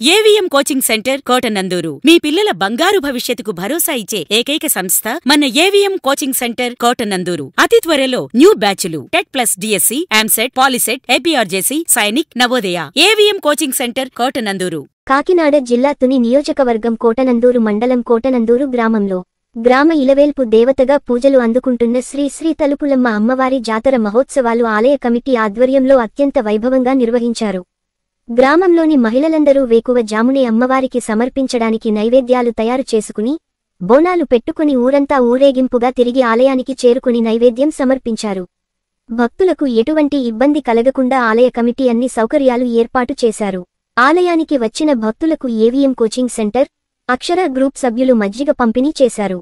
AVM coaching centre Kotananduru మీ పిల్లల బంగారు భవిష్యత్తుకు భరోసా ఇచ్చే ఏకైక సంస్థ మన ఏవిఎం కోచింగ్ సెంటర్ కోటనందూరు. అతి త్వరలో న్యూ బ్యాచ్లు TET plus DSC, EAMCET, POLYCET, APRJC, Sainik, Navodaya. AVM coaching centre Kotanandur. Kakinada జిల్లా తుని నియోజకవర్గం కోటనందూరు మండలం కోటనందూరు గ్రామంలో గ్రామ ఇలవేల్పు దేవతగా పూజలు అందుకుంటున్న శ్రీ శ్రీ తలుపులమ్మ అమ్మవారి జాతర మహోత్సవాలు ఆలయ కమిటీ ఆధ్వర్యంలో అత్యంత వైభవంగా నిర్వహించారు. గ్రామంలోని మహిళలందరూ వేకువ జామునే అమ్మవారికి సమర్పించడానికి నైవేద్యాలు తయారు చేసుకుని బోనాలు పెట్టుకుని ఊరంతా ఊరేగింపుగా తిరిగి ఆలయానికి చేరుకుని నైవేద్యం సమర్పించారు. భక్తులకు ఎటువంటి ఇబ్బంది కలగకుండా ఆలయ కమిటీ అన్ని సౌకర్యాలు ఏర్పాటు చేశారు. ఆలయానికి వచ్చిన భక్తులకు ఏవిఎం కోచింగ్ సెంటర్, అక్షర గ్రూప్ సభ్యులు మజ్జిగ పంపిణీ చేశారు.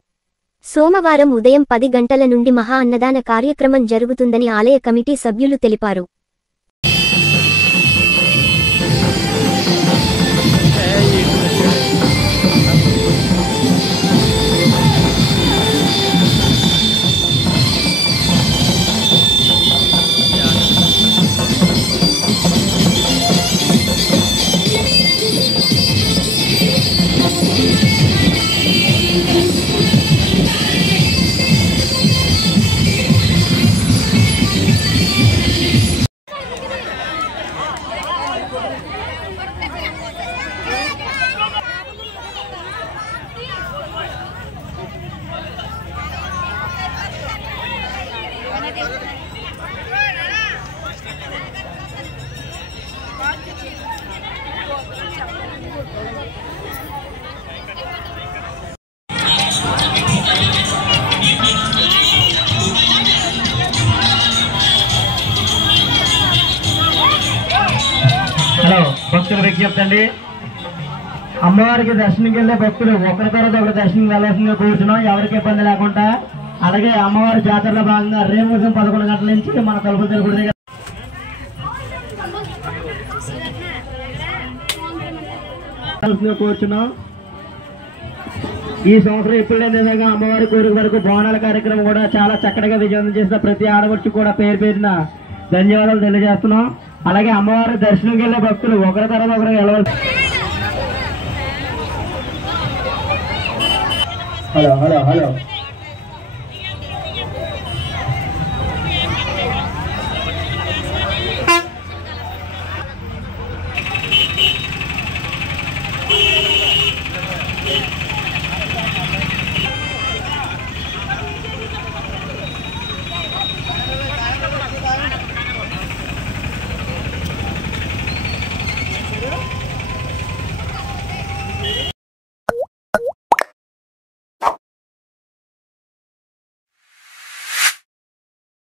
సోమవారం ఉదయం 10 గంటల నుండి మహా అన్నదాన కార్యక్రమం జరుగుతుందని ఆలయ కమిటీ సభ్యులు తెలిపారు. హలో భక్తుల విజ్ఞప్తి అండి, అమ్మవారికి దర్శనంకి వెళ్ళే భక్తులు ఒకరి తర్వాత ఒకరి దర్శనం వెళ్ళాల్సిందిగా కూర్చున్నాం, ఎవరికి ఇబ్బంది లేకుండా. అలాగే అమ్మవారి జాతరలో భాగంగా రేపు ఉదయం 11 గంటల నుంచి మన తలుపుల తెలుగుడి దగ్గర కూర్చున్నాం. ఈ సంవత్సరం ఇప్పుడు లేని విధంగా అమ్మవారి కోరిక వరకు బోనాల కార్యక్రమం కూడా చాలా చక్కగా విజయవంతం చేసిన ప్రతి ఆడవచ్చు కూడా పేరు పేరున ధన్యవాదాలు తెలియజేస్తున్నాం. అలాగే అమ్మవారి దర్శనంకి వెళ్ళే భక్తులు ఒకరి తర్వాత ఒకరు వెళ్ళవలసి. Hello hello hello